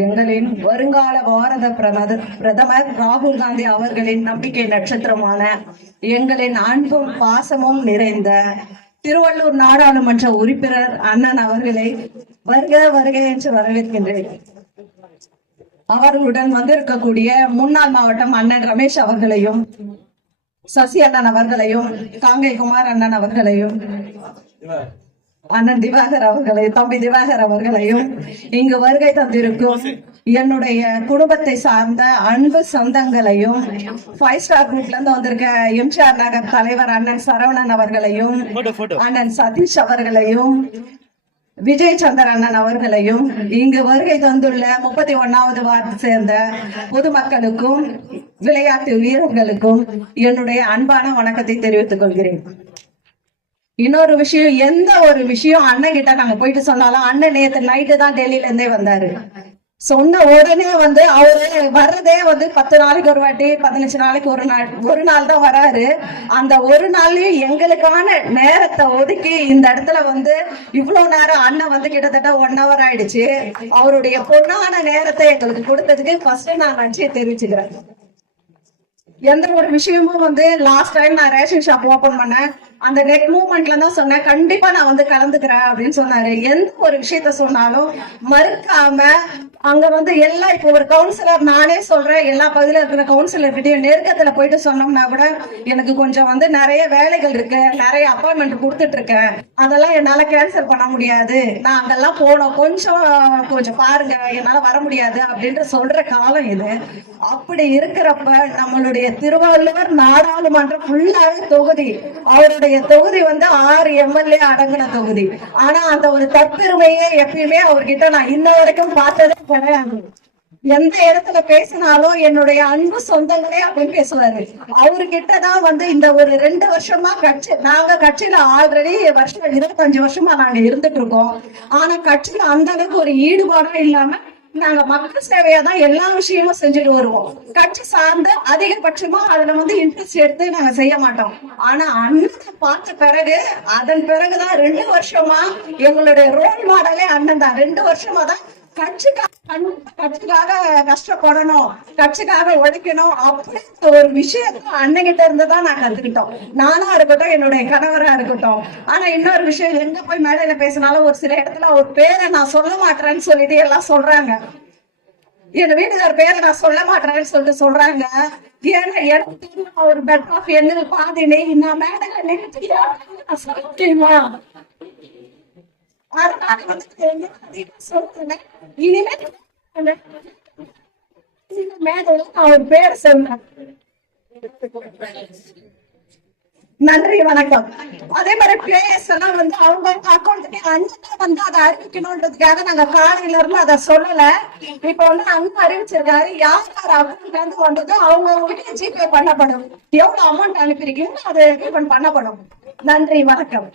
எங்களின் வருங்கால பாரத பிரதமர் ராகுல் காந்தி அவர்களின் நம்பிக்கை நட்சத்திரமான எங்களின் அன்பும் பாசமும் நிறைந்த திருவள்ளூர் நாடாளுமன்ற உறுப்பினர் அண்ணன் அவர்களை வருக வருக என்று வரவேற்கின்றேன். அவர்களுடன் வந்திருக்கக்கூடிய முன்னாள் மாவட்டம் அண்ணன் ரமேஷ் அவர்களையும், சசி அண்ணன் அவர்களையும், காங்கை குமார் அண்ணன் அவர்களையும், அண்ணன் திவாகர் அவர்களை, தம்பி திவாகர் அவர்களையும், இங்கு வருகை தந்திருக்கும் என்னுடைய குடும்பத்தை சார்ந்த அன்பு சொந்தங்களையும், 5 ஸ்டார் குரூப்ல இருந்து வந்திருக்க எம்ஜிஆர் நகர் தலைவர் அண்ணன் சரவணன் அவர்களையும், அண்ணன் சதீஷ் அவர்களையும், விஜய் சந்திர அண்ணன் அவர்களையும், இங்கு வருகை தந்துள்ள 31வது வார்டு சேர்ந்த பொதுமக்களுக்கும் விளையாட்டு வீரர்களுக்கும் என்னுடைய அன்பான வணக்கத்தை தெரிவித்துக் கொள்கிறேன். இன்னொரு விஷயம், எந்த ஒரு விஷயம் அண்ணன் கிட்ட நாங்க போயிட்டு சொன்னாலும், அண்ணன் நேத்து நைட்டு தான் டெல்லியில இருந்தே வந்தாரு. சொன்ன உடனே அவரு வர்றதே 10 நாளைக்கு ஒரு வாட்டி, 15 நாளைக்கு ஒரு நாள் தான் வராரு. அந்த ஒரு நாள்லயும் எங்களுக்கான நேரத்தை ஒதுக்கி இந்த இடத்துல இவ்வளவு நேரம் அண்ணன் கிட்டத்தட்ட 1 hour ஆயிடுச்சு. அவருடைய பொன்னான நேரத்தை எங்களுக்கு கொடுத்ததுக்கு ஃபர்ஸ்ட் நான் நன்றியை தெரிவிச்சுக்கிறேன். எந்த ஒரு விஷயமும் லாஸ்ட் டைம் நான் ரேஷன் ஷாப் ஓபன் பண்ணேன், அந்த நெட் மூவ்மெண்ட்ல தான் சொன்னேன், கண்டிப்பா நான் கலந்துக்கிறேன் அப்படின்னு சொன்னாரு. எந்த ஒரு விஷயத்த சொன்னாலும் மறுக்காம அங்க எல்லாம், இப்போ ஒரு கவுன்சிலர் நானே சொல்றேன், எல்லா பகுதியில இருக்கிற கவுன்சிலர் கிட்டயும் நெருக்கத்துல போயிட்டு சொன்னோம்னா கூட எனக்கு கொஞ்சம் நிறைய வேலைகள் இருக்கு, நிறைய அப்பாயின்மெண்ட் கொடுத்துட்டு இருக்கேன், அதெல்லாம் என்னால கேன்சல் பண்ண முடியாது, நான் அங்கெல்லாம் போனோம், கொஞ்சம் பாருங்க, என்னால வர முடியாது அப்படின்ற சொல்ற காலம் இது. அப்படி இருக்கிறப்ப நம்மளுடைய திருவள்ளுவர் நாடாளுமன்ற ஃபுல்லாவே தொகுதி, அவருடைய தொகுதி 6 MLA அடங்கின தொகுதி. ஆனா அந்த ஒரு தற்பெருமையே எப்பயுமே அவர்கிட்ட நான் இன்ன வரைக்கும் பார்த்ததே கிடையாது. எந்த இடத்துல பேசினாலும் என்னுடைய அன்பு சொந்தங்களே அப்படின்னு பேசுவாரு. அவர்கிட்டதான் இந்த ஒரு 2 வருஷமா நாங்க கட்சியில ஆல்ரெடி 25 வருஷமா நாங்க இருந்துட்டு இருக்கோம். ஆனா கட்சியில அந்த அளவுக்கு ஒரு ஈடுபாடும் இல்லாம நாங்க மக்கள் சேவையா தான் எல்லா விஷயமும் செஞ்சுட்டு வருவோம். கட்சி சார்ந்து அதிகபட்சமா அதுல இன்ட்ரெஸ்ட் எடுத்து நாங்க செய்ய மாட்டோம். ஆனா அண்ணன் பார்த்த பிறகு, அதன் பிறகுதான் 2 வருஷமா எங்களுடைய ரோல் மாடலே அண்ணன் தான். 2 வருஷமா தான் கட்சிக்காக கஷ்டப்படணும், கட்சிக்காக உழைக்கணும் அப்படி ஒரு விஷயத்த அண்ணகிட்ட இருந்துதான் நான் கத்துக்கிட்டோம். நானா இருக்கட்டும், என்னுடைய கணவரா இருக்கட்டும். ஆனா இன்னொரு விஷயம், எங்க போய் மேடையில பேசினாலும் ஒரு சில இடத்துல ஒரு பேரை நான் சொல்ல மாட்டேன்னு சொல்லிட்டு எல்லாம் சொல்றாங்க. என் வீட்டுக்கார பேரை நான் சொல்ல மாட்டேன்னு சொல்லிட்டு சொல்றாங்க. ஏன்னா எனக்கு ஒரு பெட் ஆஃப் என்ன பாதினே நான் மேடையில நிறுத்தியா சொல்லுமா, அவர் பேர் சொன்ன. நன்றி, வணக்கம். அதே மாதிரி பிளேயர்ஸ் எல்லாம் அவங்க அக்கௌண்ட் அதை அறிவிக்கணும்ன்றதுக்காக நாங்க காலையில இருந்து அதை சொல்லல. இப்ப அண்ணன் அறிவிச்சிருக்காரு, யார் யார் அக்கௌண்ட்ல வந்ததோ அவங்க ஜிபே பண்ணப்படும். எவ்வளவு அமௌண்ட் அனுப்பியிருக்கீங்களோ அதை ரீஃபண்ட் பண்ணப்படும். நன்றி, வணக்கம்.